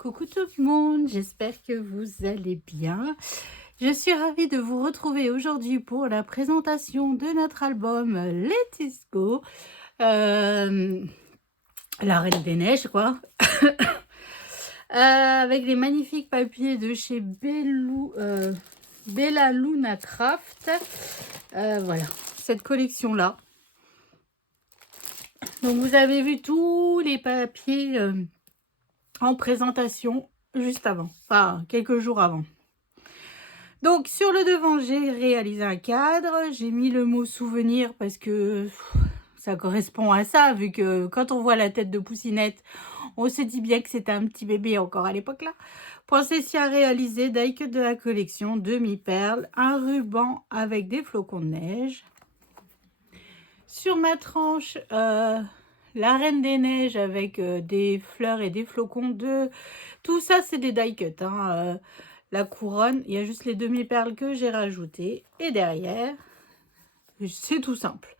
Coucou tout le monde, j'espère que vous allez bien. Je suis ravie de vous retrouver aujourd'hui pour la présentation de notre album Let It Go, la Reine des Neiges quoi, avec les magnifiques papiers de chez Bella Luna Craft. Voilà, cette collection là. Donc vous avez vu tous les papiers en présentation juste avant, enfin quelques jours avant. Donc sur le devant, j'ai réalisé un cadre, j'ai mis le mot souvenir parce que ça correspond à ça, vu que quand on voit la tête de Poussinette, on se dit bien que c'était un petit bébé encore à l'époque là. Princessia a réalisé die-cut de la collection, demi-perle, un ruban avec des flocons de neige. Sur ma tranche, la Reine des Neiges avec des fleurs et des flocons de... Tout ça, c'est des die-cut. La couronne, il y a juste les demi-perles que j'ai rajoutées. Et derrière, c'est tout simple.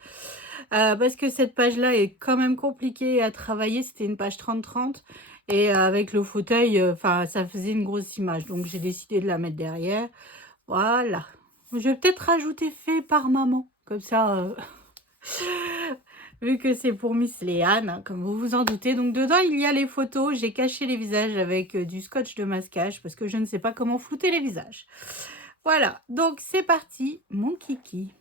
Parce que cette page-là est quand même compliquée à travailler. C'était une page 30-30. Et avec le fauteuil, ça faisait une grosse image. Donc, j'ai décidé de la mettre derrière. Voilà. Je vais peut-être rajouter fait par maman. Comme ça... vu que c'est pour Miss Léane, comme vous vous en doutez. Donc dedans, il y a les photos. J'ai caché les visages avec du scotch de masquage parce que je ne sais pas comment flouter les visages. Voilà, donc c'est parti, mon kiki.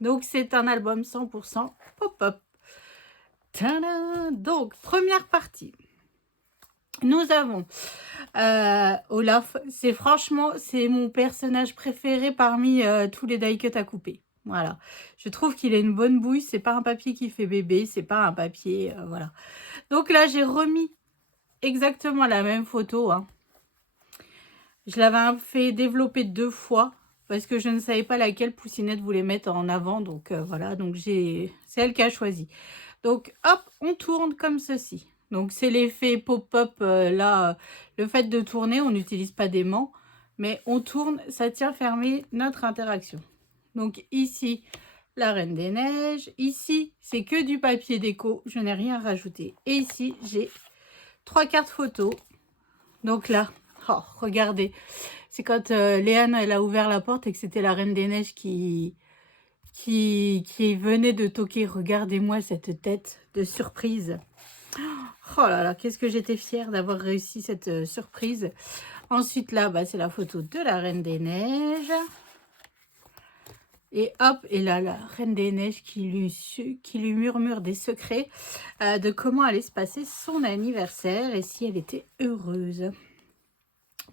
Donc c'est un album 100% pop-up. Donc, première partie. Nous avons Olaf. C'est mon personnage préféré parmi tous les die-cut à couper. Voilà, je trouve qu'il a une bonne bouille, c'est pas un papier qui fait bébé, c'est pas un papier, voilà. Donc là, j'ai remis exactement la même photo. Je l'avais fait développer 2 fois parce que je ne savais pas laquelle Poussinette voulait mettre en avant. Donc voilà, donc c'est elle qui a choisi. Donc hop, on tourne comme ceci. Donc c'est l'effet pop-up là, le fait de tourner, on n'utilise pas d'aimant, mais on tourne, ça tient fermé notre interaction. Donc ici, la Reine des Neiges. Ici, c'est que du papier déco. Je n'ai rien rajouté. Et ici, j'ai 3 cartes photos. Donc là, oh, regardez. C'est quand Léane, elle a ouvert la porte et que c'était la Reine des Neiges qui venait de toquer. Regardez-moi cette tête de surprise. Oh là là, qu'est-ce que j'étais fière d'avoir réussi cette surprise. Ensuite, là, c'est la photo de la Reine des Neiges. Et hop, et là, la Reine des Neiges qui lui murmure des secrets de comment allait se passer son anniversaire et si elle était heureuse.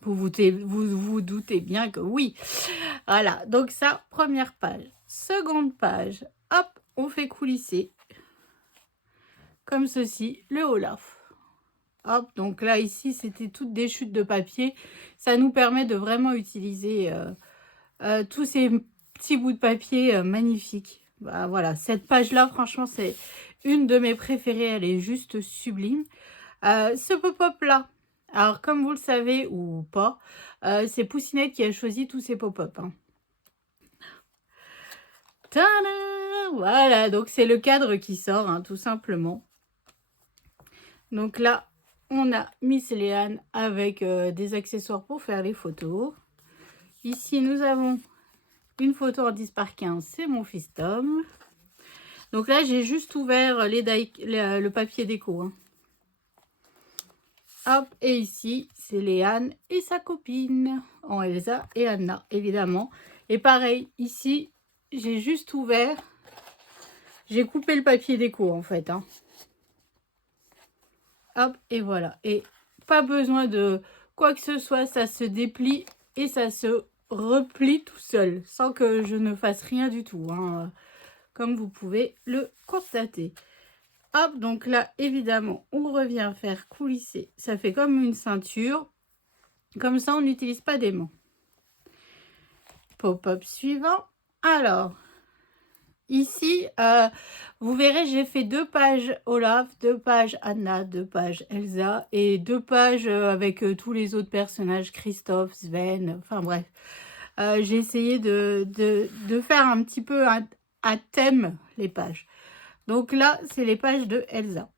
Vous doutez bien que oui. Voilà, donc ça, première page. Seconde page, hop, on fait coulisser. Comme ceci, le Olaf. Hop, donc là, ici, c'était toutes des chutes de papier. Ça nous permet de vraiment utiliser tous ces petits bouts de papier magnifiques. Voilà, cette page-là, franchement, c'est une de mes préférées. Elle est juste sublime. Ce pop-up-là, alors comme vous le savez ou pas, c'est Poussinette qui a choisi tous ces pop-up. Voilà, donc c'est le cadre qui sort, tout simplement. Donc là, on a Miss Léane avec des accessoires pour faire les photos. Ici, nous avons une photo en 10 par 15, c'est mon fils Tom. Donc là, j'ai juste ouvert le papier déco. Hop, et ici, c'est Léane et sa copine, en Elsa et Anna, évidemment. Et pareil, ici, j'ai juste ouvert, j'ai coupé le papier déco, en fait. Hop, et voilà. Et pas besoin de quoi que ce soit, ça se déplie et ça se replie tout seul, sans que je ne fasse rien du tout, comme vous pouvez le constater. Hop, donc là, évidemment, on revient faire coulisser. Ça fait comme une ceinture. Comme ça, on n'utilise pas d'aimant. Pop-up suivant. Alors, ici, vous verrez, j'ai fait 2 pages Olaf, 2 pages Anna, 2 pages Elsa et 2 pages avec tous les autres personnages, Christophe, Sven, enfin bref. J'ai essayé de faire un petit peu à thème les pages. Donc là, c'est les pages de Elsa.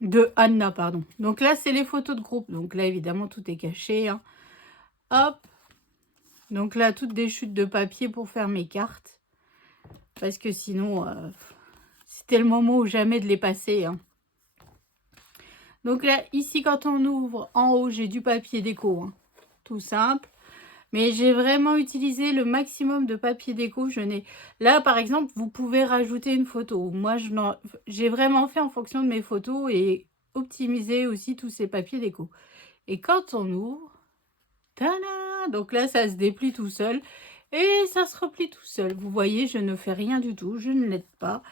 De Anna, pardon. Donc là, c'est les photos de groupe. Donc là, évidemment, tout est caché, hein. Hop. Donc là, toutes des chutes de papier pour faire mes cartes. Parce que sinon, c'était le moment ou jamais de les passer, hein. Donc là, ici, quand on ouvre, en haut, j'ai du papier déco, hein. Tout simple. Mais j'ai vraiment utilisé le maximum de papier déco. Là, par exemple, vous pouvez rajouter une photo. Moi, j'ai vraiment fait en fonction de mes photos et optimiser aussi tous ces papiers déco. Et quand on ouvre, tada! Donc là, ça se déplie tout seul et ça se replie tout seul. Vous voyez, je ne fais rien du tout, je ne l'aide pas.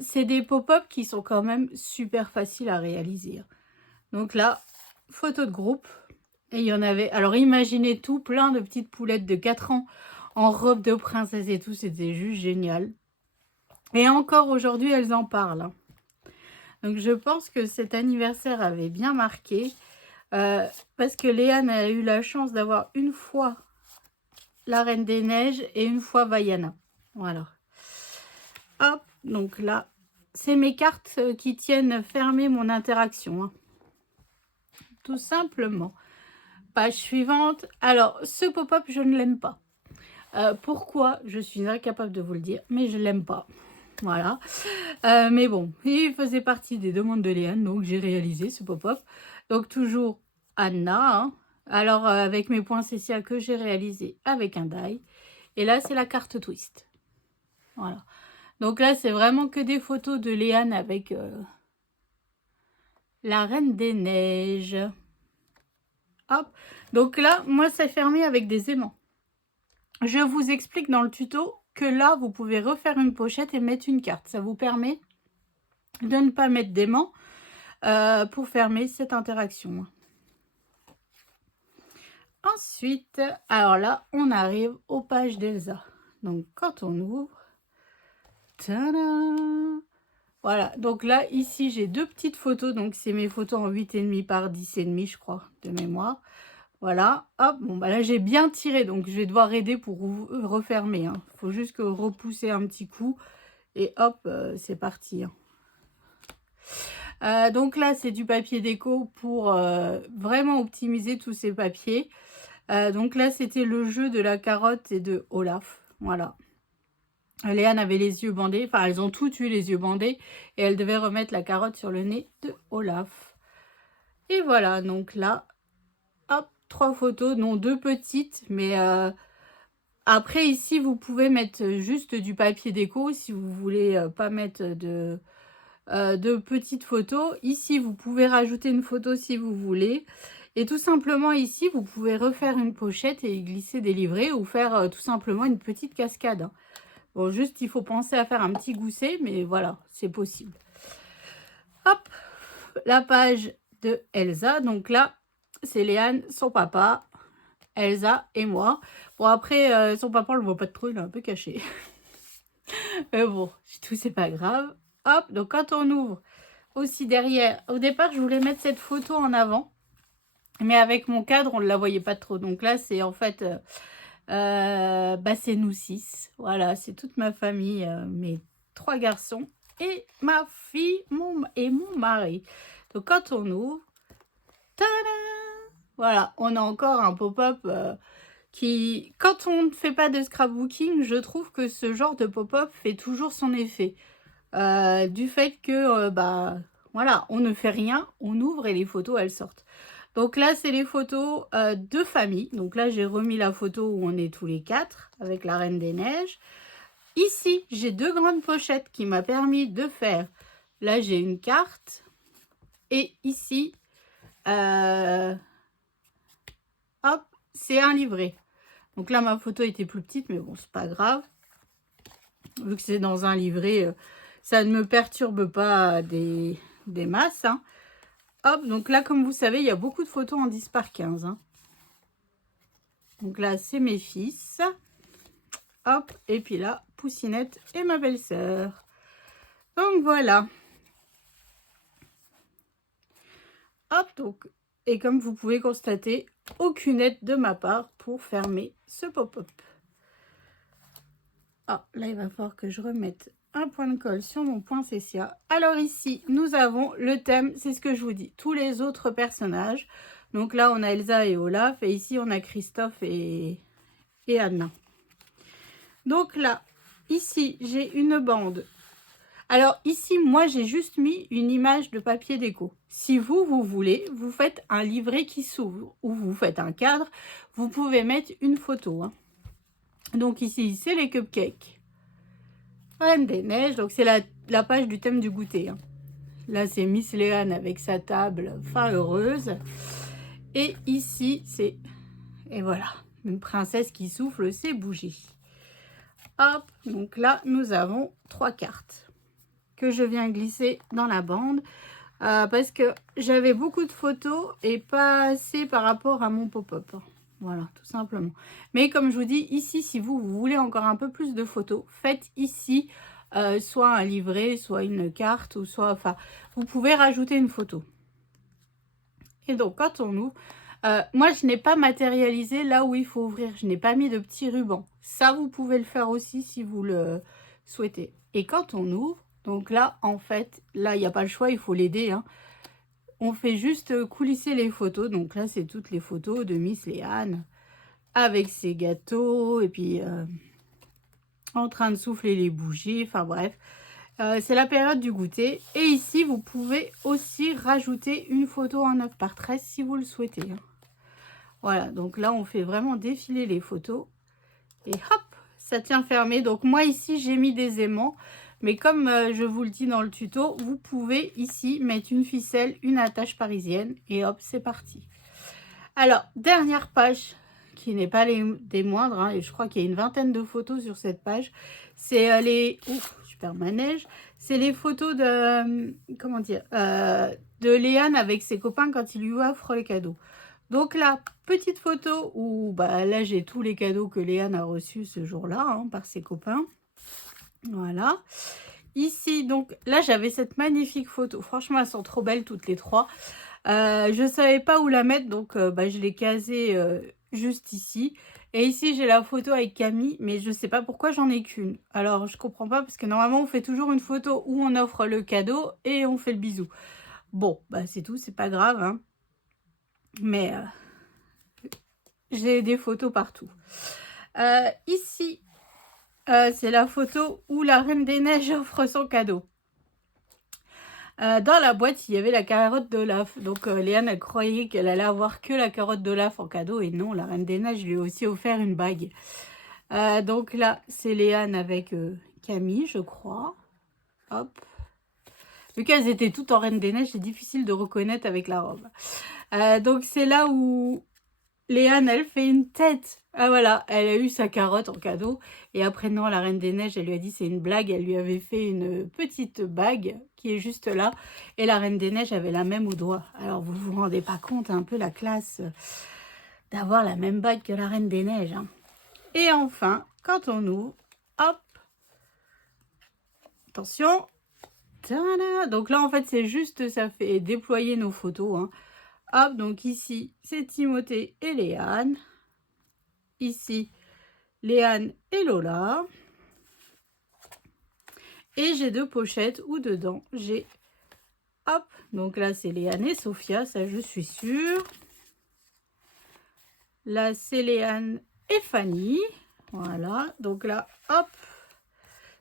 C'est des pop-up qui sont quand même super faciles à réaliser. Donc là, photo de groupe. Et il y en avait, alors imaginez tout, plein de petites poulettes de 4 ans en robe de princesse et tout, c'était juste génial. Et encore aujourd'hui, elles en parlent, hein. Donc je pense que cet anniversaire avait bien marqué, parce que Léane a eu la chance d'avoir une fois la Reine des Neiges et une fois Vaiana. Voilà. Hop, donc là, c'est mes cartes qui tiennent fermées mon interaction, hein. Tout simplement. Page suivante. Alors, ce pop-up, je ne l'aime pas. Pourquoi? Je suis incapable de vous le dire, mais je l'aime pas. Voilà. Mais bon, il faisait partie des demandes de Léane, donc j'ai réalisé ce pop-up. Donc toujours Anna, hein. Alors avec mes points CCA que j'ai réalisé avec un die. Et là, c'est la carte twist. Voilà. Donc là, c'est vraiment que des photos de Léane avec la Reine des Neiges. Hop. Donc là, moi, c'est fermé avec des aimants. Je vous explique dans le tuto que là, vous pouvez refaire une pochette et mettre une carte. Ça vous permet de ne pas mettre d'aimant pour fermer cette interaction. Ensuite, alors là, on arrive aux pages d'Elsa. Donc, quand on ouvre, tada! Voilà, donc là, ici, j'ai deux petites photos. Donc, c'est mes photos en 8,5 par 10,5, je crois, de mémoire. Voilà, hop, bon, bah là, j'ai bien tiré. Donc, je vais devoir aider pour refermer, hein. Il faut juste que repousser un petit coup. Et hop, c'est parti, hein. Donc là, c'est du papier déco pour vraiment optimiser tous ces papiers. Donc là, c'était le jeu de la carotte et de Olaf. Voilà. Léane avait les yeux bandés. Enfin, elles ont toutes eu les yeux bandés. Et elle devait remettre la carotte sur le nez de Olaf. Et voilà, donc là, hop, 3 photos. Non, 2 petites. Mais après, ici, vous pouvez mettre juste du papier déco si vous voulez pas mettre de petites photos. Ici, vous pouvez rajouter une photo si vous voulez. Et tout simplement, ici, vous pouvez refaire une pochette et y glisser des livrets ou faire tout simplement une petite cascade, hein. Bon, juste, il faut penser à faire un petit gousset, mais voilà, c'est possible. Hop, la page de Elsa. Donc là, c'est Léane, son papa, Elsa et moi. Bon, après, son papa, on le voit pas trop, il est un peu caché. Mais bon, tout, c'est pas grave. Hop, donc quand on ouvre, aussi derrière, au départ, je voulais mettre cette photo en avant. Mais avec mon cadre, on ne la voyait pas trop. Donc là, c'est en fait, bah, c'est nous 6. Voilà, c'est toute ma famille, mes 3 garçons et ma fille et mon mari. Donc quand on ouvre, tada! Voilà, on a encore un pop-up qui, quand on ne fait pas de scrapbooking, je trouve que ce genre de pop-up fait toujours son effet. Du fait que, bah, voilà, on ne fait rien, on ouvre et les photos, elles sortent. Donc là, c'est les photos de famille. Donc là, j'ai remis la photo où on est tous les 4 avec la Reine des Neiges. Ici, j'ai 2 grandes pochettes qui m'a permis de faire. Là, j'ai une carte. Et ici, hop, c'est un livret. Donc là, ma photo était plus petite, mais bon, c'est pas grave. Vu que c'est dans un livret, ça ne me perturbe pas des masses, hein. Hop, donc là, comme vous savez, il y a beaucoup de photos en 10 par 15, hein. Donc là, c'est mes fils. Hop, et puis là, Poussinette et ma belle-sœur. Donc voilà. Hop, donc, et comme vous pouvez constater, aucune aide de ma part pour fermer ce pop-up. Ah, là, il va falloir que je remette un point de colle sur mon poinsettia. Alors ici, nous avons le thème, c'est ce que je vous dis, tous les autres personnages. Donc là, on a Elsa et Olaf, et ici, on a Christophe et Anna. Donc là, ici, j'ai une bande. Alors ici, moi, j'ai juste mis une image de papier déco. Si vous voulez, vous faites un livret qui s'ouvre ou vous faites un cadre, vous pouvez mettre une photo. Hein. Donc ici, c'est les cupcakes. Reine des Neiges, donc c'est la page du thème du goûter. Hein. Là, c'est Miss Léane avec sa table fin heureuse. Et ici, c'est... Et voilà, une princesse qui souffle ses bougies. Hop, donc là, nous avons 3 cartes que je viens glisser dans la bande parce que j'avais beaucoup de photos et pas assez par rapport à mon pop-up. Voilà, tout simplement. Mais comme je vous dis, ici, si vous voulez encore un peu plus de photos, faites ici soit un livret, soit une carte, ou soit... Enfin, vous pouvez rajouter une photo. Et donc, quand on ouvre... moi, je n'ai pas matérialisé là où il faut ouvrir. Je n'ai pas mis de petits rubans. Ça, vous pouvez le faire aussi si vous le souhaitez. Et quand on ouvre, donc là, en fait, là, il n'y a pas le choix, il faut l'aider. Hein. On fait juste coulisser les photos. Donc là, c'est toutes les photos de Miss Léane avec ses gâteaux et puis en train de souffler les bougies. Enfin bref, c'est la période du goûter. Et ici, vous pouvez aussi rajouter une photo en 9 par 13 si vous le souhaitez. Hein. Voilà, donc là, on fait vraiment défiler les photos. Et hop, ça tient fermé. Donc moi, ici, j'ai mis des aimants. Mais comme je vous le dis dans le tuto, vous pouvez ici mettre une ficelle, une attache parisienne. Et hop, c'est parti. Alors, dernière page, qui n'est pas des moindres. Hein, et je crois qu'il y a une vingtaine de photos sur cette page. C'est les... Ouf, je perds ma neige. C'est les photos de... comment dire de Léane avec ses copains quand il lui offre les cadeaux. Donc là, petite photo où bah, là j'ai tous les cadeaux que Léane a reçus ce jour-là hein, par ses copains. Voilà. Ici, donc là j'avais cette magnifique photo. Franchement, elles sont trop belles toutes les trois. Je ne savais pas où la mettre, donc bah, je l'ai casée juste ici. Et ici, j'ai la photo avec Camille, mais je ne sais pas pourquoi j'en ai qu'une. Alors, je comprends pas, parce que normalement, on fait toujours une photo où on offre le cadeau et on fait le bisou. Bon, bah c'est tout, c'est pas grave, hein. Mais j'ai des photos partout. Ici, c'est la photo où la Reine des Neiges offre son cadeau. Dans la boîte, il y avait la carotte d'Olaf. Donc, Léane, elle croyait qu'elle allait avoir que la carotte d'Olaf en cadeau. Et non, la Reine des Neiges lui a aussi offert une bague. Donc là, c'est Léane avec Camille, je crois. Hop. Vu qu'elles étaient toutes en Reine des Neiges, c'est difficile de reconnaître avec la robe. Donc, c'est là où Léane, elle fait une tête. Ah voilà, elle a eu sa carotte en cadeau. Et après, non, la Reine des Neiges, elle lui a dit c'est une blague. Elle lui avait fait une petite bague qui est juste là. Et la Reine des Neiges avait la même au doigt. Alors, vous vous rendez pas compte un peu la classe d'avoir la même bague que la Reine des Neiges. Hein. Et enfin, quand on ouvre, hop, attention. Tada. Donc là, en fait, c'est juste, ça fait déployer nos photos. Hein. Hop, donc ici, c'est Timothée et Léane. Ici, Léane et Lola. Et j'ai 2 pochettes où dedans, j'ai... Hop, donc là, c'est Léane et Sophia, ça je suis sûre. Là, c'est Léane et Fanny. Voilà, donc là, hop.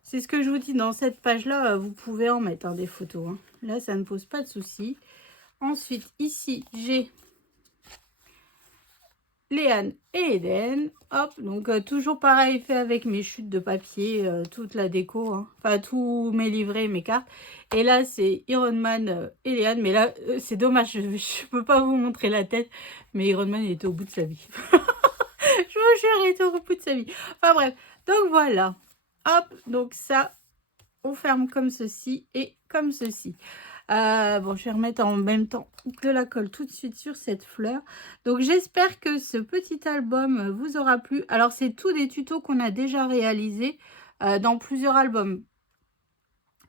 C'est ce que je vous dis, dans cette page-là, vous pouvez en mettre hein, des photos. Hein. Là, ça ne pose pas de souci. Ensuite, ici, j'ai Léane et Eden. Hop, donc toujours pareil, fait avec mes chutes de papier, toute la déco. Hein. Enfin, tous mes livrets, mes cartes. Et là, c'est Iron Man et Léane. Mais là, c'est dommage, je ne peux pas vous montrer la tête. Mais Iron Man, il était au bout de sa vie. Je vous jure, il était au bout de sa vie. Enfin bref, donc voilà. Hop, donc ça, on ferme comme ceci et comme ceci. Bon, je vais remettre en même temps de la colle tout de suite sur cette fleur. Donc, j'espère que ce petit album vous aura plu. Alors, c'est tous des tutos qu'on a déjà réalisés dans plusieurs albums.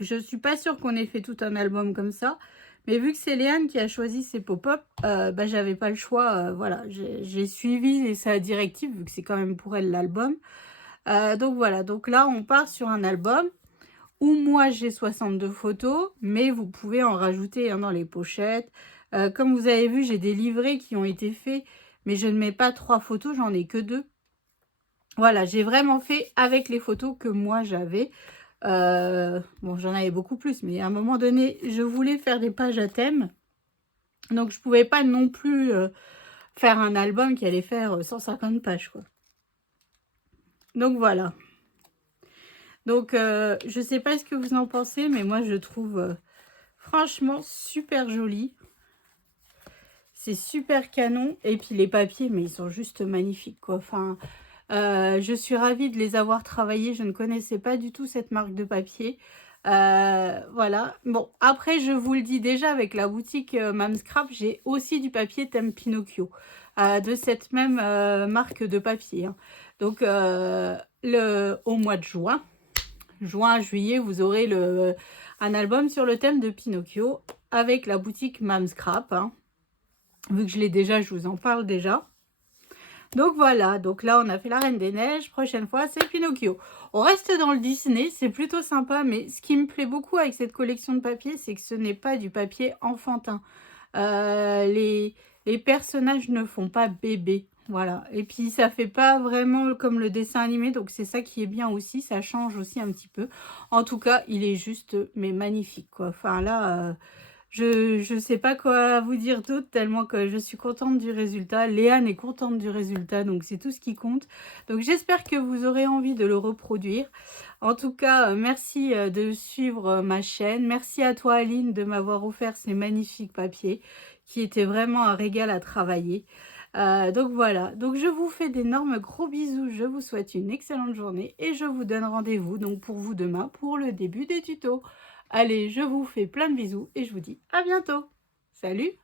Je ne suis pas sûre qu'on ait fait tout un album comme ça. Mais vu que c'est Léane qui a choisi ses pop-up, bah, j'avais pas le choix. Voilà, j'ai suivi sa directive, vu que c'est quand même pour elle l'album. Donc, voilà. Donc là, on part sur un album où moi j'ai 62 photos, mais vous pouvez en rajouter dans les pochettes. Comme vous avez vu, j'ai des livrets qui ont été faits, mais je ne mets pas 3 photos, j'en ai que 2. Voilà, j'ai vraiment fait avec les photos que moi j'avais. Bon, j'en avais beaucoup plus, mais à un moment donné, je voulais faire des pages à thème. Donc, je pouvais pas non plus faire un album qui allait faire 150 pages, quoi. Donc, voilà. Donc, je sais pas ce que vous en pensez, mais moi, je trouve franchement super joli. C'est super canon. Et puis, les papiers, mais ils sont juste magnifiques, quoi. Enfin, je suis ravie de les avoir travaillés. Je ne connaissais pas du tout cette marque de papier. Voilà. Bon, après, je vous le dis déjà, avec la boutique Mam Scrap, j'ai aussi du papier thème Pinocchio. De cette même marque de papier. Hein. Donc, au mois de juin, juillet, vous aurez un album sur le thème de Pinocchio avec la boutique Mam Scrap. Hein. Vu que je l'ai déjà, je vous en parle déjà. Donc voilà, donc là on a fait la Reine des Neiges, prochaine fois c'est Pinocchio. On reste dans le Disney, c'est plutôt sympa, mais ce qui me plaît beaucoup avec cette collection de papier, c'est que ce n'est pas du papier enfantin. Les personnages ne font pas bébé, voilà. Et puis ça fait pas vraiment comme le dessin animé, donc c'est ça qui est bien aussi, ça change aussi un petit peu. En tout cas, il est juste, mais magnifique quoi. Enfin là... je sais pas quoi vous dire d'autre tellement que je suis contente du résultat. Léane est contente du résultat, donc c'est tout ce qui compte. Donc j'espère que vous aurez envie de le reproduire. En tout cas, merci de suivre ma chaîne. Merci à toi Aline de m'avoir offert ces magnifiques papiers qui étaient vraiment un régal à travailler. Donc voilà, donc je vous fais d'énormes gros bisous, je vous souhaite une excellente journée et je vous donne rendez-vous donc pour vous demain pour le début des tutos. Allez, je vous fais plein de bisous et je vous dis à bientôt. Salut!